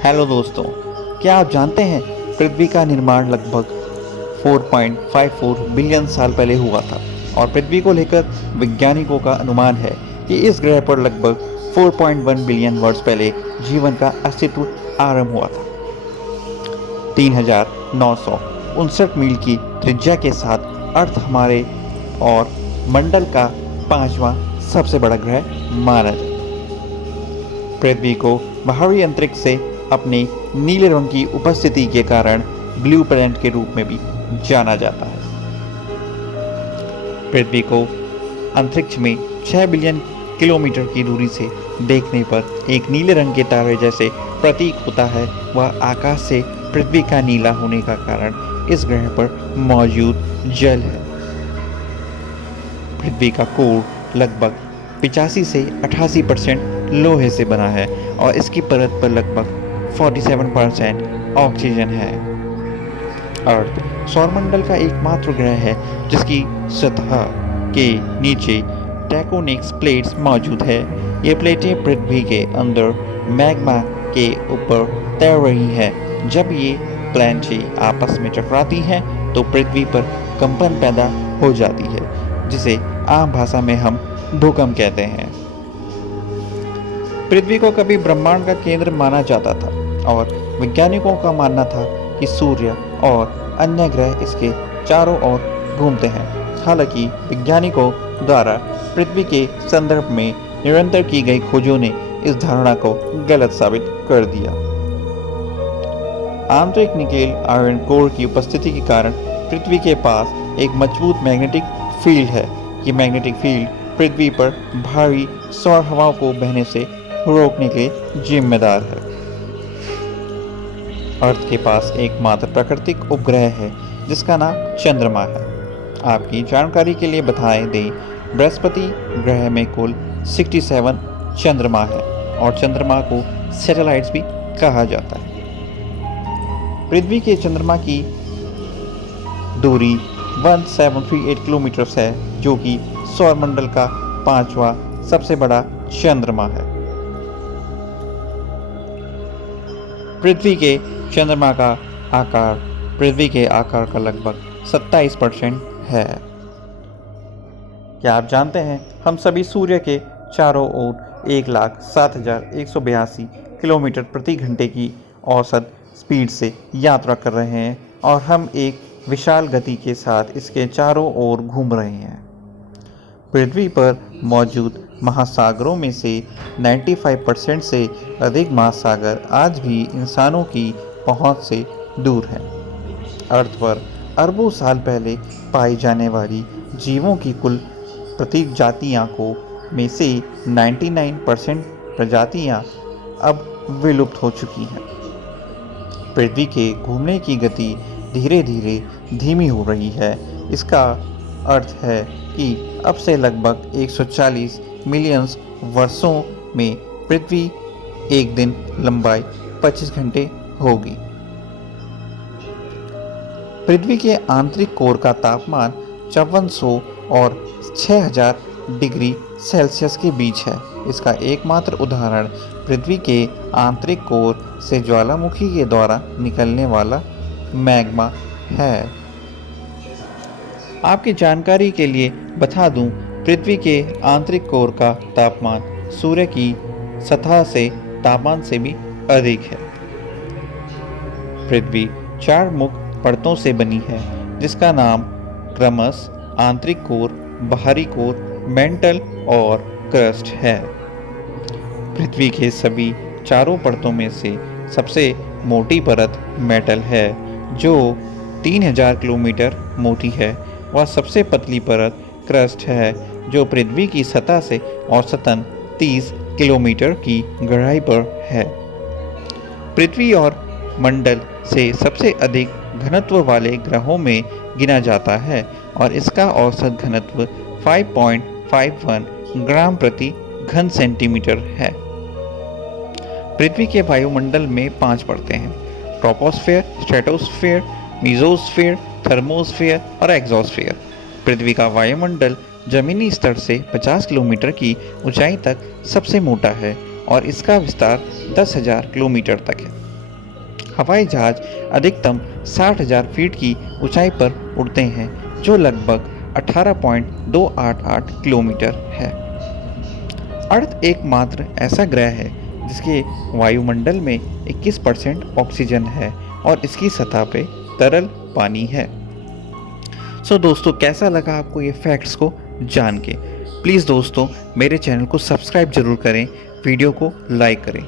Hello दोस्तों, क्या आप जानते हैं पृथ्वी का निर्माण लगभग 4.54 बिलियन साल पहले हुआ था और पृथ्वी को लेकर वैज्ञानिकों का अनुमान है कि इस ग्रह पर लगभग 4.1 बिलियन वर्ष पहले जीवन का अस्तित्व आरंभ हुआ था। 3,959 मील की त्रिज्या के साथ अर्थ हमारे और मंडल का पांचवा सबसे बड़ा ग्रह माना जाता है। पृथ्वी को बाहरी अंतरिक्ष से अपने नीले रंग की उपस्थिति के कारण ब्लू प्लैनेट के रूप में भी जाना जाता है। पृथ्वी को अंतरिक्ष में 6 बिलियन किलोमीटर की दूरी से देखने पर एक नीले रंग के तारे जैसे प्रतीक होता है। वह आकाश से पृथ्वी का नीला होने का कारण इस ग्रह पर मौजूद जल है। पृथ्वी का कोर लगभग 85 से 88% लोहे से बना है और इसकी परत पर लगभग 47% ऑक्सीजन है। अर्थ सौरमंडल का एकमात्र ग्रह है जिसकी सतह के नीचे टेक्टोनिक प्लेट्स मौजूद है। ये प्लेटें पृथ्वी के अंदर मैग्मा के ऊपर तैर रही हैं। जब ये प्लेटें आपस में टकराती हैं तो पृथ्वी पर कंपन पैदा हो जाती है, जिसे आम भाषा में हम भूकंप कहते हैं। पृथ्वी को कभी ब्रह्मांड का केंद्र माना जाता था और वैज्ञानिकों का मानना था कि सूर्य और अन्य ग्रह इसके चारों ओर घूमते हैं। हालांकि वैज्ञानिकों द्वारा पृथ्वी के संदर्भ में निरंतर की गई खोजों ने इस धारणा को गलत साबित कर दिया। आंतरिक निकेल आयरन कोर की उपस्थिति के कारण पृथ्वी के पास एक मजबूत मैग्नेटिक फील्ड है। ये मैग्नेटिक फील्ड पृथ्वी पर भारी सौर हवाओं को बहने से रोकने के लिए जिम्मेदार है। अर्थ के पास एकमात्र प्राकृतिक उपग्रह है जिसका नाम चंद्रमा है। आपकी जानकारी के लिए बताएं दें, बृहस्पति ग्रह में कुल 67 चंद्रमा है और चंद्रमा को सैटेलाइट्स भी कहा जाता है। पृथ्वी के चंद्रमा की दूरी 1738 किलोमीटर है, जो कि सौरमंडल का पांचवा सबसे बड़ा चंद्रमा है। पृथ्वी के चंद्रमा का आकार पृथ्वी के आकार का लगभग 27% है। क्या आप जानते हैं हम सभी सूर्य के चारों ओर 1,07,182 किलोमीटर प्रति घंटे की औसत स्पीड से यात्रा कर रहे हैं और हम एक विशाल गति के साथ इसके चारों ओर घूम रहे हैं। पृथ्वी पर मौजूद महासागरों में से 95% से अधिक महासागर आज भी इंसानों की पहुंच से दूर हैं। अर्थ पर अरबों साल पहले पाई जाने वाली जीवों की कुल प्रजातियों को में से 99% प्रजातियां अब विलुप्त हो चुकी हैं। पृथ्वी के घूमने की गति धीरे धीरे धीमी हो रही है। इसका अर्थ है कि अब से लगभग 140 मिलियन वर्षों में पृथ्वी एक दिन लंबाई 25 घंटे होगी। पृथ्वी के आंतरिक कोर का तापमान 5400 और 6000 डिग्री सेल्सियस के बीच है। इसका एकमात्र उदाहरण पृथ्वी के आंतरिक कोर से ज्वालामुखी के द्वारा निकलने वाला मैग्मा है। आपकी जानकारी के लिए बता दूं, पृथ्वी के आंतरिक कोर का तापमान सूर्य की सतह से तापमान से भी अधिक है। पृथ्वी 4 मुख्य परतों से बनी है, जिसका नाम क्रमशः आंतरिक कोर, बाहरी कोर, मेंटल और क्रस्ट है। पृथ्वी के सभी चारों परतों में से सबसे मोटी परत मेटल है, जो 3000 किलोमीटर मोटी है। वह सबसे पतली परत क्रस्ट है, जो पृथ्वी की सतह से औसतन 30 किलोमीटर की गहराई पर है। पृथ्वी और मंडल से सबसे अधिक घनत्व वाले ग्रहों में गिना जाता है और इसका औसत घनत्व 5.51 ग्राम प्रति घन सेंटीमीटर है। पृथ्वी के वायुमंडल में 5 परतें हैं: ट्रोपोस्फेयर, स्ट्रेटोस्फेयर, मीजोस्फेयर, थर्मोस्फेयर और एक्सोस्फेयर। पृथ्वी का वायुमंडल जमीनी स्तर से 50 किलोमीटर की ऊंचाई तक सबसे मोटा है और इसका विस्तार 10,000 किलोमीटर तक है। हवाई जहाज अधिकतम 60,000 फीट की ऊंचाई पर उड़ते हैं, जो लगभग 18.288 किलोमीटर है। अर्थ एकमात्र ऐसा ग्रह है जिसके वायुमंडल में 21% ऑक्सीजन है और इसकी सतह पे तरल पानी है। सो दोस्तों, कैसा लगा आपको ये फैक्ट्स को जान के? प्लीज़ दोस्तों, मेरे चैनल को सब्सक्राइब जरूर करें, वीडियो को लाइक करें।